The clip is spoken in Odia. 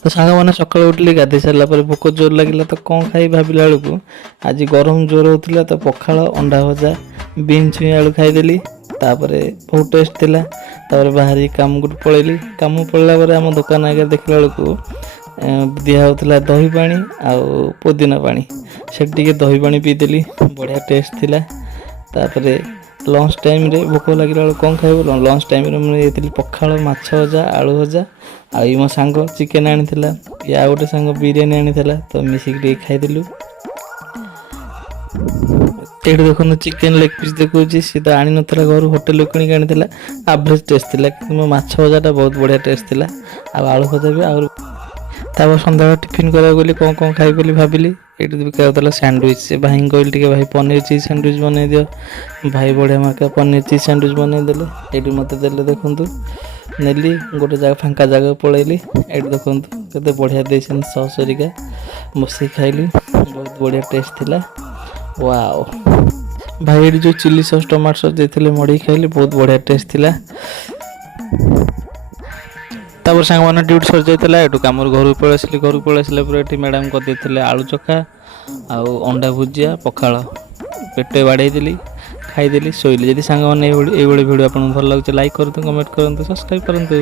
ତ ସାଙ୍ଗମାନେ ସକାଳୁ ଉଠିଲି, ଗାଧୋଇ ସାରିଲା ପରେ ଭୋକ ଜୋର ଲାଗିଲା। ତ କ'ଣ ଖାଇ ଭାବିଲା ବେଳକୁ ଆଜି ଗରମ ଜୋର ହେଉଥିଲା, ତ ପଖାଳ, ଅଣ୍ଡା ଭଜା, ବିନ୍ ଛୁଇଁ ଆଳୁ ଖାଇଦେଲି। ତାପରେ ବହୁତ ଟେଷ୍ଟ ଥିଲା। ତାପରେ ବାହାରି କାମକୁ ପଳେଇଲି। କାମ ପଳେଇଲା ପରେ ଆମ ଦୋକାନ ଆଗରେ ଦେଖିଲା ବେଳକୁ ଦିଆ ହେଉଥିଲା ଦହି ପାଣି ଆଉ ପୋଦିନା ପାଣି। ସେଠି ଟିକେ ଦହି ପାଣି ପିଇଦେଲି, ବଢ଼ିଆ ଟେଷ୍ଟ ଥିଲା। ତାପରେ ଲଞ୍ଚ ଟାଇମ୍ରେ ଭୋକ ଲାଗିଲା ବେଳକୁ କ'ଣ ଖାଇବ, ଲଞ୍ଚ ଟାଇମ୍ରେ ମୁଁ ନେଇଥିଲି ପଖାଳ, ମାଛ ଭଜା, ଆଳୁ ଭଜା, ଆଉ ମୋ ସାଙ୍ଗ ଚିକେନ୍ ଆଣିଥିଲା, ଆଉ ଗୋଟେ ସାଙ୍ଗ ବିରିୟାନୀ ଆଣିଥିଲା। ତ ମିଶିକି ଟିକେ ଖାଇଦେଲୁ। ଏଇଠି ଦେଖନ୍ତୁ ଚିକେନ୍ ଲେଗ୍ ପିସ୍ ଦେଖାଉଛି। ସିଏ ତ ଆଣିନଥିଲା ଘରୁ, ହୋଟେଲରୁ କିଣିକି ଆଣିଥିଲା। ଆଭରେଜ୍ ଟେଷ୍ଟ ଥିଲା, କିନ୍ତୁ ମୋ ମାଛ ଭଜାଟା ବହୁତ ବଢ଼ିଆ ଟେଷ୍ଟ ଥିଲା। ଆଉ ଆଳୁ ଭଜା ବି ଆହୁରି। ତାପରେ ସନ୍ଧ୍ୟାବେଳେ ଟିଫିନ୍ କରିବାକୁ ଗଲି, କ'ଣ ଖାଇବି ବୋଲି ଭାବିଲି। ଏଇଠି ବିକା ହେଉଥିଲା ସ୍ୟାଣ୍ଡୱିଚ୍। ସେ ଭାଇଙ୍କୁ କହିଲି ଟିକେ ଭାଇ ପନିର ଚିଜ୍ ସ୍ୟାଣ୍ଡୱିଚ୍ ବନେଇ ଦିଅ। ଭାଇ ବଢ଼ିଆ ମାକା ପନିର ଚିଜ୍ ସ୍ୟାଣ୍ଡୱିଚ୍ ବନେଇ ଦେଲେ। ଏଇଠି ମୋତେ ଦେଲେ, ଦେଖନ୍ତୁ ନେଲି, ଗୋଟେ ଜାଗା ଫାଙ୍କା ଜାଗାକୁ ପଳେଇଲି। ଏଇଠି ଦେଖନ୍ତୁ କେତେ ବଢ଼ିଆ ଦେଇଛନ୍ତି ସସ୍ ହେରିକା, ବସିକି ଖାଇଲି, ବହୁତ ବଢ଼ିଆ ଟେଷ୍ଟ ଥିଲା। ୱାଓ। ଭାଇ ଏଠି ଯେଉଁ ଚିଲି ସସ୍, ଟମାଟୋ ସସ୍ ଦେଇଥିଲେ, ମଡ଼ିକି ଖାଇଲି, ବହୁତ ବଢ଼ିଆ ଟେଷ୍ଟ ଥିଲା। ତାପରେ ସାଙ୍ଗମାନେ ଡ୍ୟୁଟି ସରିଯାଇଥିଲା, ଏଠୁ କାମରୁ ଘରକୁ ପଳେଇ ଆସିଲି। ଘରକୁ ପଳେଇ ଆସିଲା ପରେ ଏଠି ମ୍ୟାଡ଼ାମ୍ କରିଦେଇଥିଲେ ଆଳୁ ଚୋଖା ଆଉ ଅଣ୍ଡା ଭୁଜିଆ, ପଖାଳ। ପେଟେ ବାଡ଼େଇ ଦେଲି, ଖାଇଦେଲି, ଶୋଇଲି। ଯଦି ସାଙ୍ଗମାନେ ଏଇଭଳି ଭିଡ଼ିଓ ଆପଣଙ୍କୁ ଭଲ ଲାଗୁଛି, ଲାଇକ୍ କରନ୍ତୁ, କମେଣ୍ଟ କରନ୍ତୁ, ସବସ୍କ୍ରାଇବ୍ କରନ୍ତୁ।